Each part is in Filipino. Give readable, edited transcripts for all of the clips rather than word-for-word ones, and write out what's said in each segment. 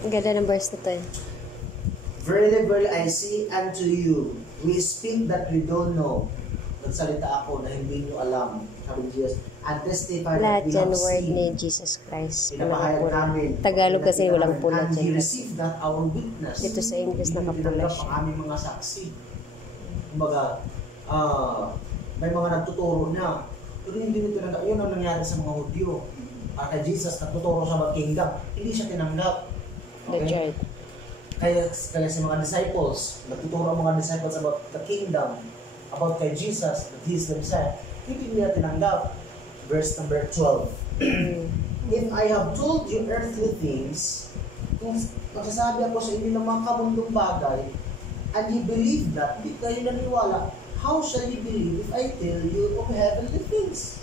Ang ganda ng verse na to eh. Verily, verily, I say unto you, we speak that we don't know. Nagsalita ako na hindi nyo alam. Sabi ni Jesus, and testify that Lahat we yan have word seen. ni Jesus Christ. Pinapahayag namin. Tagalog kasi walang pula And he dyan. received that our witness. Dito sa English Hindi nakapula tinanggap siya. ang aming mga saksi. Kumbaga, may mga nagtuturo na. Pero hindi nyo tinanggap. Yun ang nangyari sa mga Hudyo. Kay Jesus, nagtuturo sa mga kingdom. Hindi siya tinanggap. That's right. Kaya sa mga disciples, nagtuturo ang mga disciples about the kingdom, about kay Jesus, that He is the Messiah, hindi nila tinanggap. Verse number 12. If I have told you earthly things, kung magsasabi ako sa inyo ng mga kabundong bagay, and you believe that, hindi kayo naniwala, how shall you believe if I tell you of heavenly things?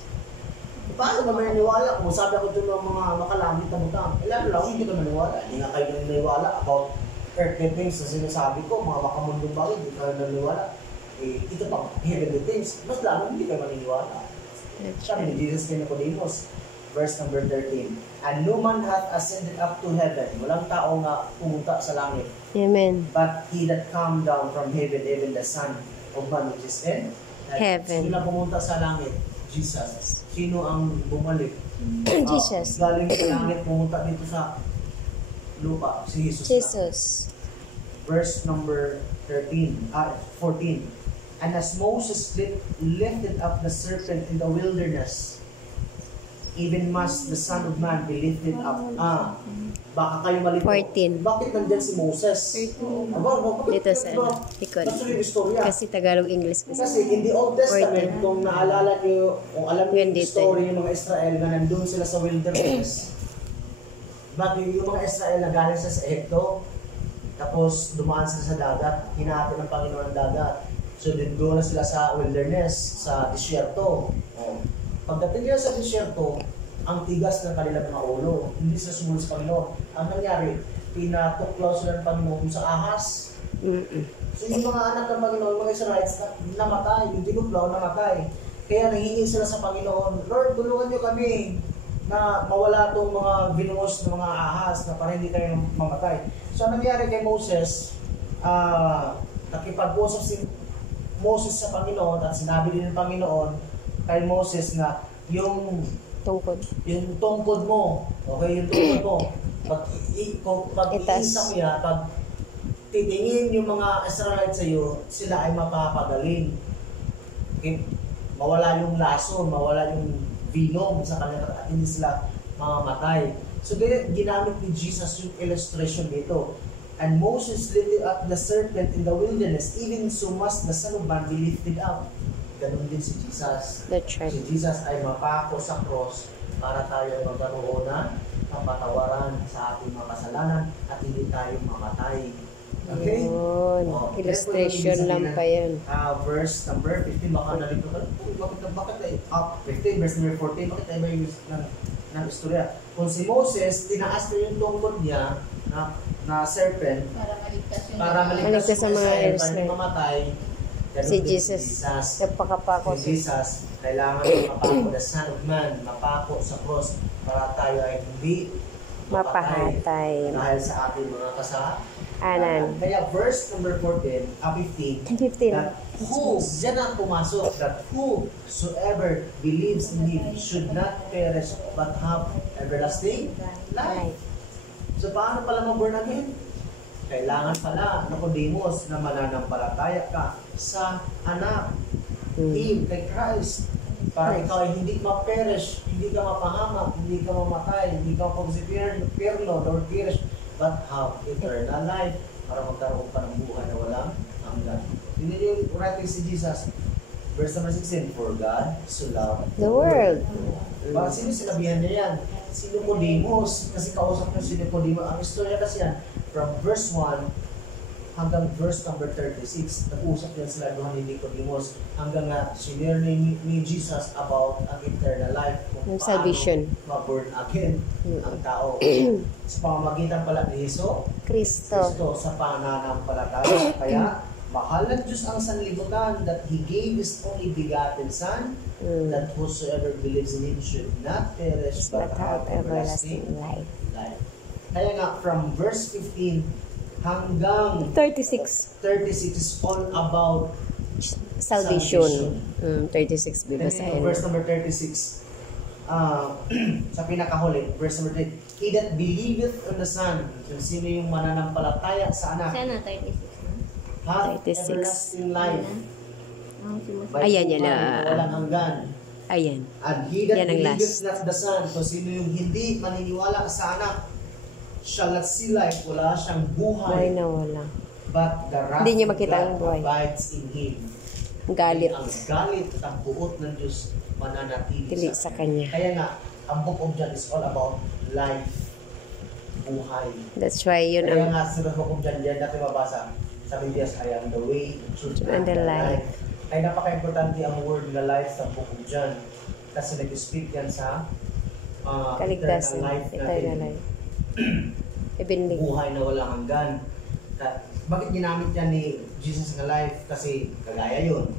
Paano ba may naniwala? Kung sabi ako doon ng mga makalangit na butang, ilan lang, hindi ka maniwala. Hindi nga kayo naniwala about earthly things na sinasabi ko, mga makamundong bagay, hindi kayo naniwala. Ito pang heavenly things, mas lalo hindi kayo maniniwala. Sabi ni Jesus kay Nicodemus, verse number 13, and no man hath ascended up to heaven. Walang tao nga pumunta sa langit. Amen. But he that come down from heaven, even the Son of Man, which is in Heaven. Sino na pumunta sa langit? Jesus. Sino ang bumalik? Jesus. Galing sa langit, pumunta dito sa lupa. Si Jesus. Jesus. Verse number 14. And as Moses lifted up the serpent in the wilderness, even must the Son of Man be lifted up. Baka kayo malito. 14. Bakit nandyan si Moses? Dito sa likod. Yung istorya. Kasi Tagalog-English kasi. Kasi in the Old Testament, kung naalala nyo, kung alam nyo yung story ng mga Israel na nandun sila sa wilderness, bakit yung mga Israel na galing sa Egypto, tapos dumaan sila sa dagat, hinahati ng Panginoon ang dagat. So, doon na sila sa wilderness, sa disyerto. Pagdating nila sa disyerto, ang tigas ng kanilang mga ulo. Hindi sila sumunod sa Panginoon. Ang nangyari, pinatuklaw sila ng Panginoon sa ahas. So, yung mga anak ng Panginoon, mga Israelites, namatay. Yung tinuklaw, namatay. Kaya nanghingi sila sa Panginoon, Lord, tulungan niyo kami na mawala itong mga binuhos ng mga ahas na para hindi tayo mamatay. So, ang nangyari kay Moses, nakipag-usap si Moses sa Panginoon at sinabi din ng Panginoon kay Moses na yung tungkod mo, okay, yung tungkod mo, pag iisa mo yan, pag titingin yung mga Israelites sa iyo, sila ay mapapagaling. Okay? Mawala yung lason, mawala yung venom sa kanila at hindi sila mamamatay. So, ginamit ni Jesus yung illustration dito. And Moses lifted up the serpent in the wilderness, even so must the Son of Man be lifted up. Ganun din si Jesus. That's right. Si Jesus ay mapako sa cross para tayo magkaroon ng kapatawaran sa ating mga kasalanan at hindi tayo mamatay. Okay? Illustration lang pa yan. Verse number 15, baka nalito ka. Bakit 15, verse number 14, bakit tayo may ng istorya? Kung si Moses, tinaas na yung tungkod niya na serpent para maligtas sa mga Israel, para hindi mamatay. Si Jesus, napakapako. Si Jesus, kailangan mapako, the Son of Man, mapako sa cross para tayo ay hindi mapahatay dahil sa ating mga kasalanan. Kaya verse number 15, that who, dyan ang pumasok, that whosoever believes in Him should not perish but have everlasting life. So paano pala mag-born again? Kailangan pala, Nicodemus, na mananampalataya ka sa anak, Eve, kay Christ. Para ikaw ay hindi ma-perish, hindi ka mapahamak, hindi ka mamatay, hindi ka pag-sipirno, nor perish, but have eternal life para magkaroon ka ng buhay na walang hanggan. Yun yung writing si Jesus. Verse number 16, for God so loved the world. Para sino sinabihan niya yan? Si Nicodemus, kasi kausap niya si Nicodemus. Ang istorya kasi yan, from verse 1 hanggang verse number 36, nag-usap yan sila doon ni Nicodemus hanggang na sinare ni Jesus about ang eternal life, kung paano ma-born again ang tao. Sa pamamagitan pala ni Kristo sa pananampalataya. Kaya mahal ng Diyos ang sanlibutan that He gave His only begotten Son, that whosoever believes in Him should not perish but have everlasting life. Kaya nga, from verse 15 hanggang 36. 36 is all about Salvation. 36 Then bibasahin. verse number 36, sa pinakahuli, verse number 3, He that believeth on the Son, kung sino yung mananampalataya sa anak, Sana 36 na. hath 36. everlasting life. By Ayan, yan whom na. walang hanggan. Ayan. And he that Yan ang believeth last. not the Son, kung sino yung hindi maniniwala sa anak, shall not see life, wala siyang Buhay buhay, na wala. but the wrath Hindi niya of makita God ang buhay. abides in him. Ang galit. Ang galit at ang buot ng Diyos mananatili Tili sa kanya. Kaya nga, ang book of John is all about life, buhay. That's why yun Kaya ang nga, sa book of John, yan natin mabasa. Sabi Diyos, I am the way, the truth, And the life. Kaya napaka-importante ang word na life sa book of John. Kasi nag-speak yan sa kaligtasan. eternal life Eternal natin. life. Heavenly. Buhay na walang hanggan. Bakit ginamit yan ni Jesus na life? Kasi kagaya yun.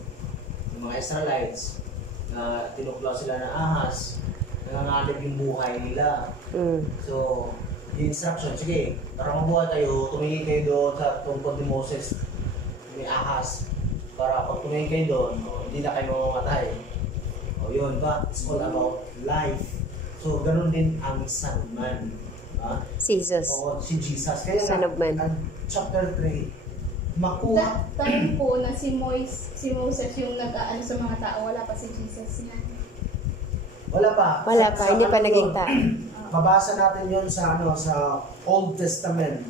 Yung mga Israelites, na tinuklaw sila ng ahas, nanganganib yung buhay nila. So, yung instruction, sige, para mabuhay kayo, tumingin kayo doon sa tungkod ni Moses, ni ahas. Para pag tumingin kayo doon, hindi na kayo mamamatay. O yun ba? It's all about life. So, ganun din ang Son of Man. Jesus. Oo, si Jesus. Kaya Son of Man. Chapter 3, makuha. That time po na si Moses yung nag-aano sa mga tao, wala pa si Jesus na. Wala pa. Wala pa. Hindi pa naging tao. Mabasa natin yon sa sa Old Testament.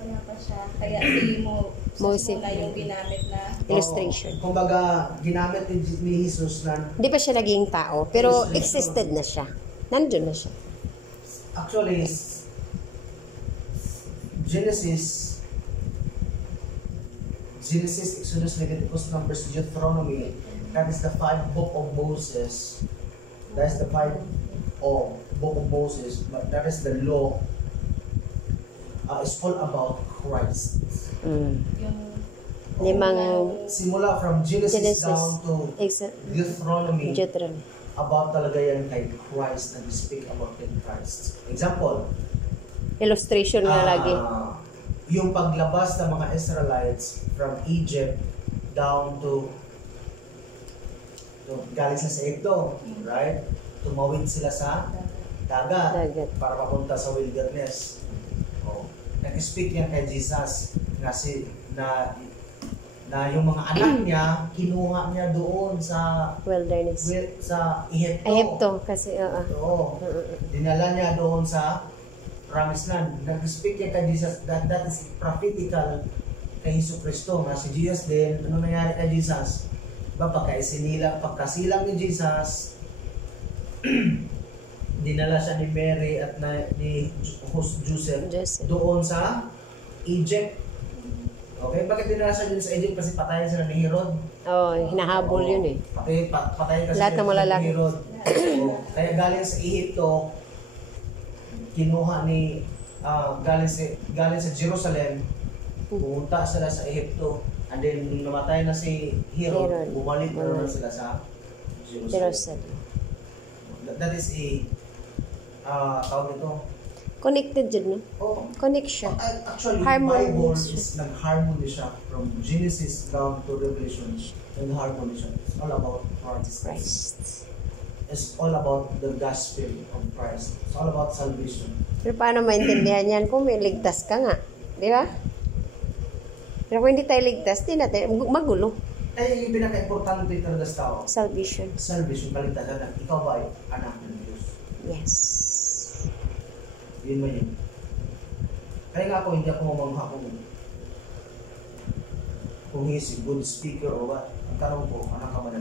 Wala pa siya. Kaya si Moses Moses. muna yung ginamit na Illustration. Oo. Kumbaga, ginamit ni Jesus na Hindi pa siya naging tao, pero existed na siya. Nandun na siya. actually Genesis, Exodus, Leviticus, Numbers, Deuteronomy, that is the 5 book of Moses. That is the 5 book of Moses, but that is the law. It's all about Christ. Mm. yung Limang Simula from Genesis down to Deuteronomy, Deuteronomy. about talaga yan kay Christ, and we speak about in Christ. Example, Illustration na lagi. yung paglabas ng mga Israelites from Egypt down to galing sa Egypto, right? Tumawid sila sa dagat para papunta sa wilderness. Oh, nag-speak yan kay Jesus na yung mga anak niya kinuha niya doon sa Wilderness. Egypto. Egypto kasi Oo. Dinala niya doon sa Promised Land. Nag-speak yan kay Jesus, that is prophetical kay Hesus Kristo. Na si Jesus din, ano nangyari kay Jesus? Pagkasilang ni Jesus, dinala siya ni Mary at ni Joseph doon sa Egypt. Okay, bakit dinala siya doon sa Egypt? Kasi patayin sila ni Herod. Hinahabol yun eh. Patayin kasi Lahat ng mga lalaki. ni Herod. Kaya galing sa Egypto, kinuha ni galing sa Jerusalem, pumunta sila sa Egypto, and then nung namatay na si Herod, bumalik na naman sila sa Jerusalem. That is tawag nito. Connected dyan, no? Oh, Connection. actually, Harmony. Bible is nag-harmony siya from Genesis down to Revelation. Nag-harmony siya. It's all about Christ. It's all about the gospel of Christ. It's all about salvation. Pero paano maintindihan yan kung may ligtas ka nga? Di ba? Pero kung hindi tayo ligtas, di natin, magulo. Ay, yung pinaka-importante talaga sa tao, Salvation. salvation, kaligtasan na ikaw ba ay anak ng Diyos? Yes. Yun man yun. Kaya nga ako, hindi ako mamangha kung he is a good speaker or what. Ang tanong ko, anak ka ba ng